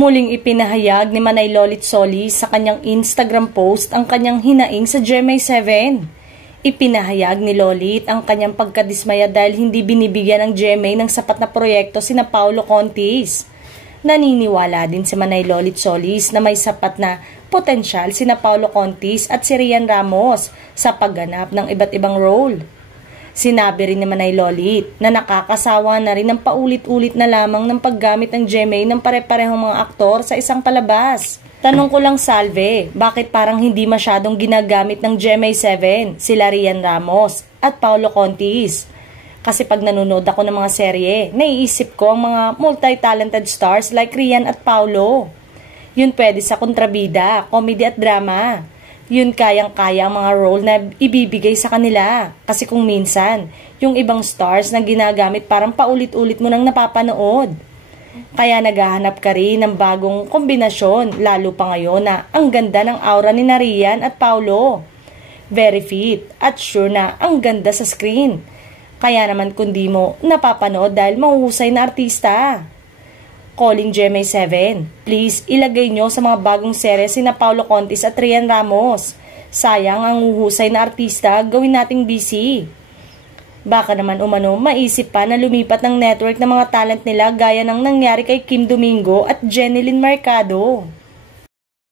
Muling ipinahayag ni Manay Lolit Solis sa kanyang Instagram post ang kanyang hinaing sa GMA7. Ipinahayag ni Lolit ang kanyang pagkadismaya dahil hindi binibigyan ng GMA ng sapat na proyekto sina Paulo Contis. Naniniwala din si Manay Lolit Solis na may sapat na potensyal sina Paulo Contis at si Rian Ramos sa pagganap ng iba't ibang role. Sinabi rin ni Manay Lolit na nakakasawa na rin ang paulit-ulit na lamang ng paggamit ng GMA ng pare-parehong mga aktor sa isang palabas. Tanong ko lang Salve, bakit parang hindi masyadong ginagamit ng GMA7 sila Rian Ramos at Paulo Contis? Kasi pag nanonood ako ng mga serye, naiisip ko ang mga multi-talented stars like Rian at Paulo. Yun pwede sa kontrabida, comedy at drama. Yun kayang-kaya ang mga role na ibibigay sa kanila. Kasi kung minsan, yung ibang stars na ginagamit parang paulit-ulit mo nang napapanood. Kaya naghahanap ka rin ng bagong kombinasyon, lalo pa ngayon na ang ganda ng aura ni Rian at Paulo. Very fit at sure na ang ganda sa screen. Kaya naman kundi mo napapanood dahil mahuhusay na artista. Calling GMA7, please ilagay nyo sa mga bagong serye sina Paulo Contis at Rian Ramos. Sayang ang huhusay na artista, gawin nating busy. Baka naman umano maisip pa na lumipat ng network ng mga talent nila gaya ng nangyari kay Kim Domingo at Jeneline Mercado.